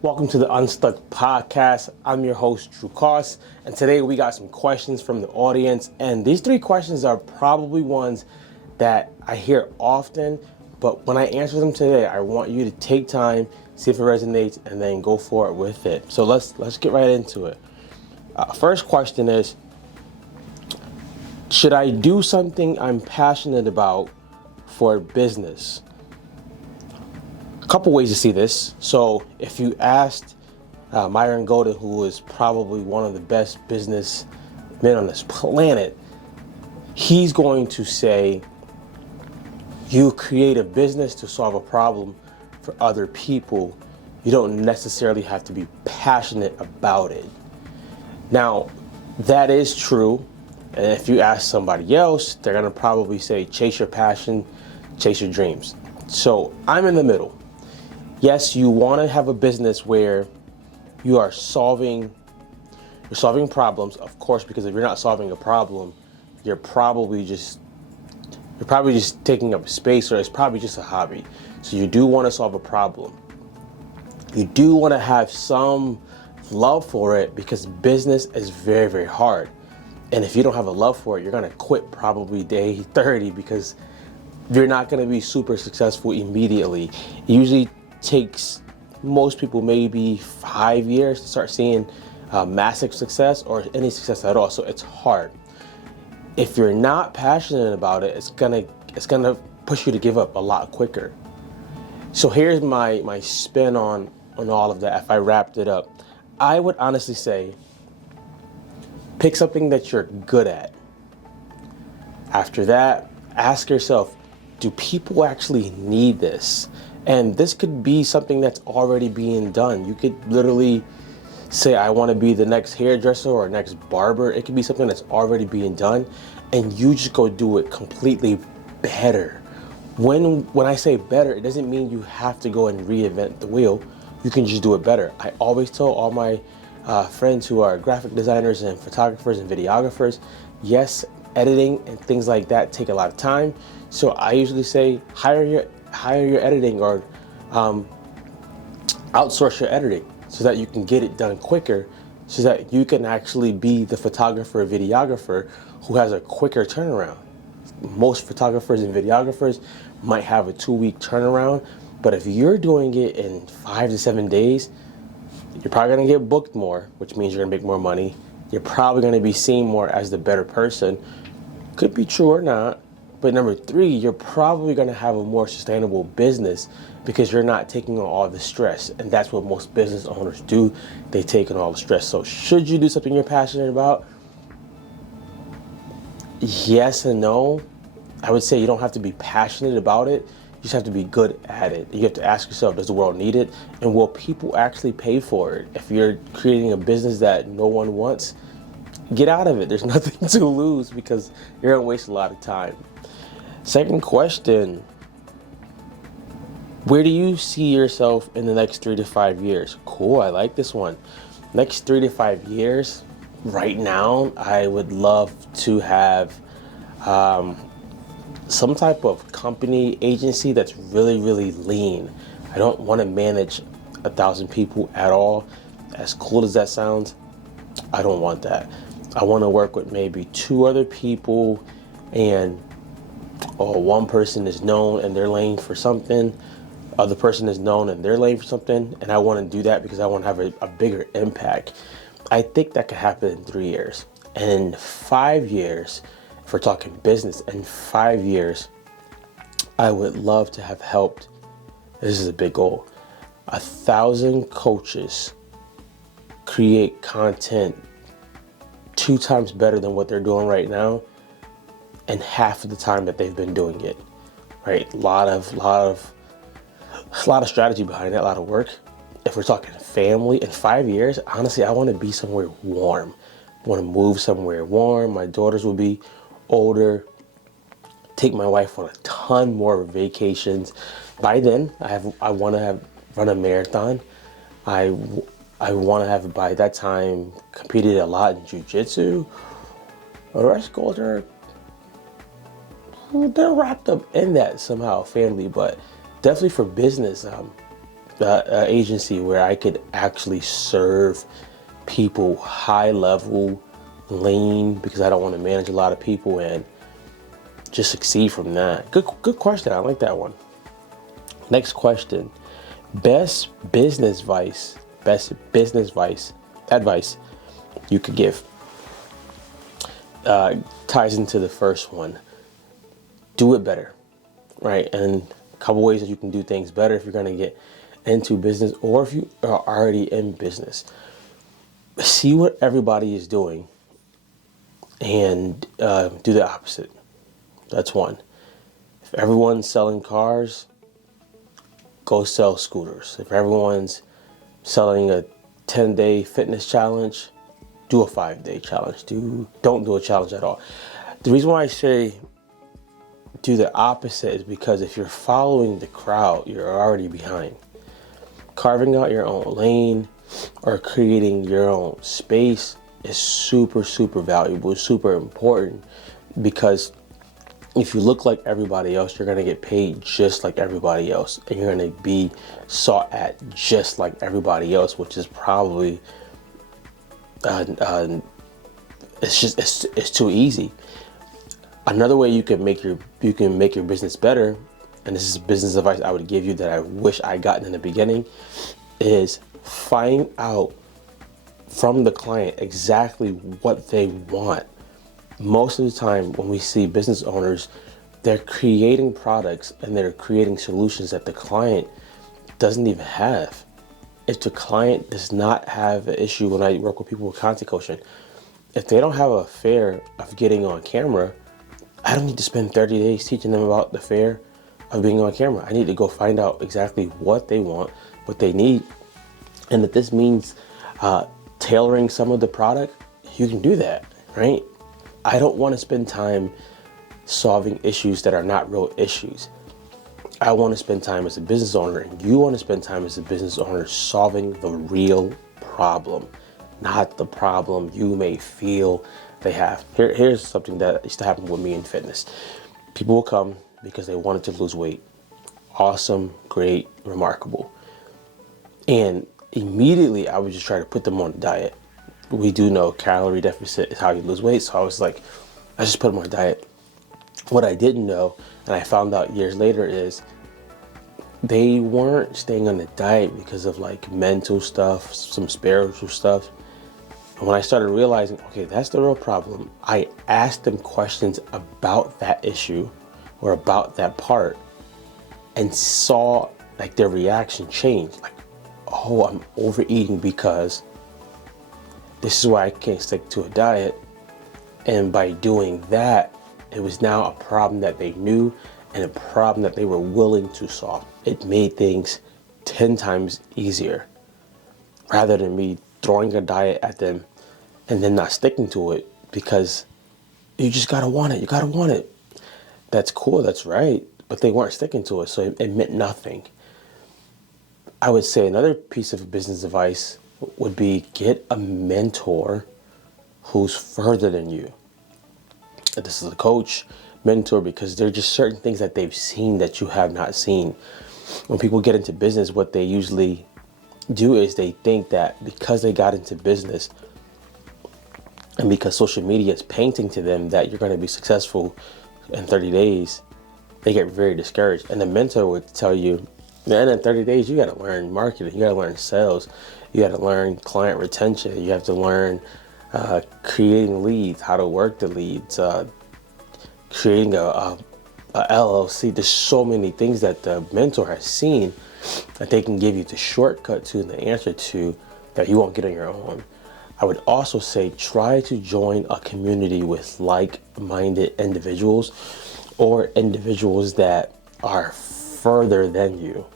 Welcome to the Unstuck Podcast. I'm your host, Drew Koss, and today we got some questions from the audience. And these three questions are probably ones that I hear often, but when I answer them today, I want you to take time, see if it resonates, and then go for it with it. So let's get right into it. First question is, should I do something I'm passionate about for business? A couple ways to see this. So if you asked Myron Golden, who is probably one of the best businessmen on this planet, he's going to say you create a business to solve a problem for other people. You don't necessarily have to be passionate about it. Now, that is true. And if you ask somebody else, they're going to probably say chase your passion, chase your dreams. So I'm in the middle. Yes, you want to have a business where you are solving problems, of course, because if you're not solving a problem, you're probably just taking up space, or it's probably just a hobby. So you do want to solve a problem. You do want to have some love for it, because business is very, very hard. And if you don't have a love for it, you're going to quit probably day 30, because you're not going to be super successful immediately. It usually takes most people maybe 5 years to start seeing massive success, or any success at all. So it's hard. If you're not passionate about it, it's gonna push you to give up a lot quicker. So here's my spin on all of that. If I wrapped it up, I would honestly say pick something that you're good at. After that, ask yourself, do people actually need this? And this could be something that's already being done. You could literally say, I want to be the next hairdresser or next barber. It could be something that's already being done, and you just go do it completely better. When I say better, it doesn't mean you have to go and reinvent the wheel. You can just do it better. I always tell all my friends who are graphic designers and photographers and videographers, yes, editing and things like that take a lot of time. So I usually say hire your editing, or outsource your editing, so that you can get it done quicker, so that you can actually be the photographer or videographer who has a quicker turnaround. Most photographers and videographers might have a 2-week turnaround, but if you're doing it in 5 to 7 days, you're probably going to get booked more, which means you're going to make more money. You're probably going to be seen more as the better person. Could be true or not. But number 3, you're probably going to have a more sustainable business, because you're not taking on all the stress. And that's what most business owners do. They take on all the stress. So should you do something you're passionate about? Yes and no. I would say you don't have to be passionate about it. You just have to be good at it. You have to ask yourself, does the world need it? And will people actually pay for it? If you're creating a business that no one wants, get out of it. There's nothing to lose, because you're going to waste a lot of time. Second question, where do you see yourself in the next 3 to 5 years? Cool, I like this one. Next 3 to 5 years, right now, I would love to have some type of company, agency that's really, really lean. I don't want to manage 1,000 people at all. As cool as that sounds, I don't want that. I want to work with maybe 2 other people, and one person is known and they're lane for something, other person is known and they're lane for something, and I want to do that because I want to have a bigger impact. I think that could happen in 3 years. And in 5 years, if we're talking business, in 5 years, I would love to have helped, this is a big goal, 1,000 coaches create content 2 times better than what they're doing right now, and half of the time that they've been doing it, right? A lot of strategy behind that, a lot of work. If we're talking family, in 5 years, honestly, I want to be somewhere warm. I want to move somewhere warm. My daughters will be older. Take my wife on a ton more vacations. By then, I want to have run a marathon. I want to have, by that time, competed a lot in jiu-jitsu. The rest goals are, they're wrapped up in that somehow, family, but definitely for business. agency where I could actually serve people high level, lean, because I don't want to manage a lot of people, and just succeed from that. Good question. I like that one. Next question. Best business advice you could give. Ties into the first one. Do it better, right? And a couple ways that you can do things better if you're going to get into business, or if you are already in business. See what everybody is doing and do the opposite. That's one. If everyone's selling cars, go sell scooters. If everyone's selling a 10-day fitness challenge, do a 5-day challenge. Don't do a challenge at all. The reason why I say do the opposite is because if you're following the crowd, you're already behind. Carving out your own lane or creating your own space is super, super valuable, super important, because if you look like everybody else, you're going to get paid just like everybody else, and you're going to be sought at just like everybody else, which is probably it's too easy. Another way you can make your business better, and this is business advice I would give you that I wish I gotten in the beginning, is find out from the client exactly what they want. Most of the time when we see business owners, they're creating products and they're creating solutions that the client doesn't even have. If the client does not have an issue, when I work with people with content coaching, if they don't have a fear of getting on camera, I don't need to spend 30 days teaching them about the fear of being on camera. I need to go find out exactly what they want, what they need, and if this means tailoring some of the product, you can do that, right? I don't want to spend time solving issues that are not real issues. I want to spend time as a business owner, and you want to spend time as a business owner solving the real problem, not the problem you may feel they have. Here's something that used to happen with me in fitness. People will come because they wanted to lose weight. Awesome, great, remarkable. And immediately I would just try to put them on a diet. We do know calorie deficit is how you lose weight, so I was like, I just put them on a diet. What I didn't know, and I found out years later, is they weren't staying on the diet because of like mental stuff, some spiritual stuff. And when I started realizing, okay, that's the real problem, I asked them questions about that issue or about that part, and saw like their reaction change. Like, oh, I'm overeating because this is why I can't stick to a diet. And by doing that, it was now a problem that they knew and a problem that they were willing to solve. It made things 10 times easier, rather than me throwing a diet at them and then not sticking to it, because you just gotta want it. You gotta want it. That's cool, that's right. But they weren't sticking to it, so it meant nothing. I would say another piece of business advice would be get a mentor who's further than you. This is a coach, mentor, because there are just certain things that they've seen that you have not seen. When people get into business, what they usually do is they think that because they got into business and because social media is painting to them that you're going to be successful in 30 days, they get very discouraged. And the mentor would tell you, man, in 30 days, you got to learn marketing, you got to learn sales, you got to learn client retention, you have to learn creating leads, how to work the leads, creating a LLC. There's so many things that the mentor has seen that they can give you the shortcut to and the answer to that you won't get on your own. I would also say try to join a community with like-minded individuals, or individuals that are further than you.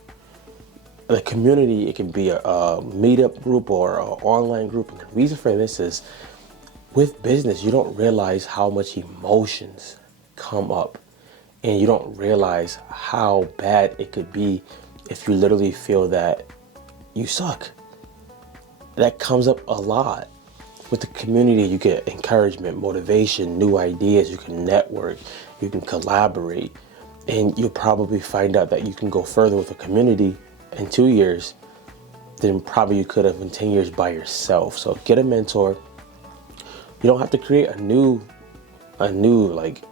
The community, it can be a meetup group or an online group. And the reason for this is, with business, you don't realize how much emotions come up, and you don't realize how bad it could be if you literally feel that you suck. That comes up a lot. With the community, you get encouragement, motivation, new ideas, you can network, you can collaborate, and you'll probably find out that you can go further with a community in 2 years than probably you could have in 10 years by yourself. So get a mentor. You don't have to create a new like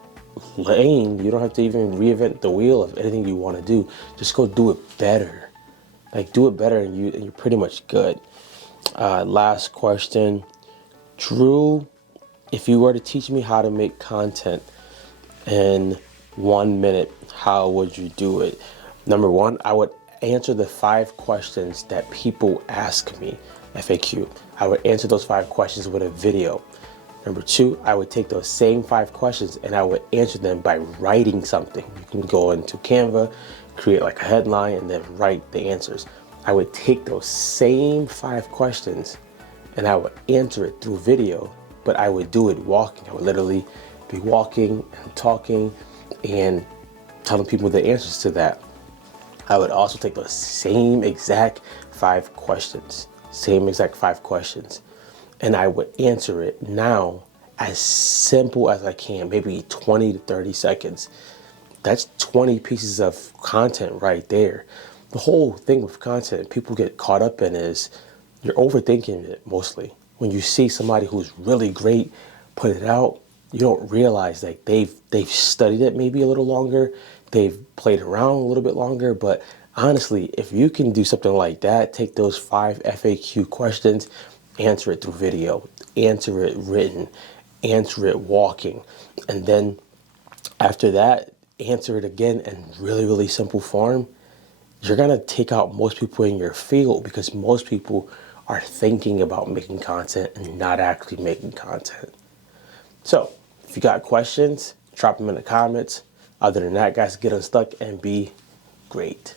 lane. You don't have to even reinvent the wheel of anything you want to do. Just go do it better. Like do it better and you're pretty much good. Last question. Drew, if you were to teach me how to make content in 1 minute, how would you do it? Number one, I would answer the 5 questions that people ask me, FAQ. I would answer those 5 questions with a video. Number 2, I would take those same 5 questions and I would answer them by writing something. You can go into Canva, create like a headline, and then write the answers. I would take those same 5 questions and I would answer it through video, but I would do it walking. I would literally be walking and talking and telling people the answers to that. I would also take those same exact 5 questions, and I would answer it now as simple as I can, maybe 20 to 30 seconds. That's 20 pieces of content right there. The whole thing with content people get caught up in is you're overthinking it mostly. When you see somebody who's really great put it out, you don't realize that they've studied it maybe a little longer, they've played around a little bit longer. But honestly, if you can do something like that, take those 5 FAQ questions, answer it through video, answer it written, answer it walking, and then after that, answer it again in really, really simple form, you're gonna take out most people in your field because most people are thinking about making content and not actually making content. So if you got questions, drop them in the comments. Other than that, guys, get unstuck and be great.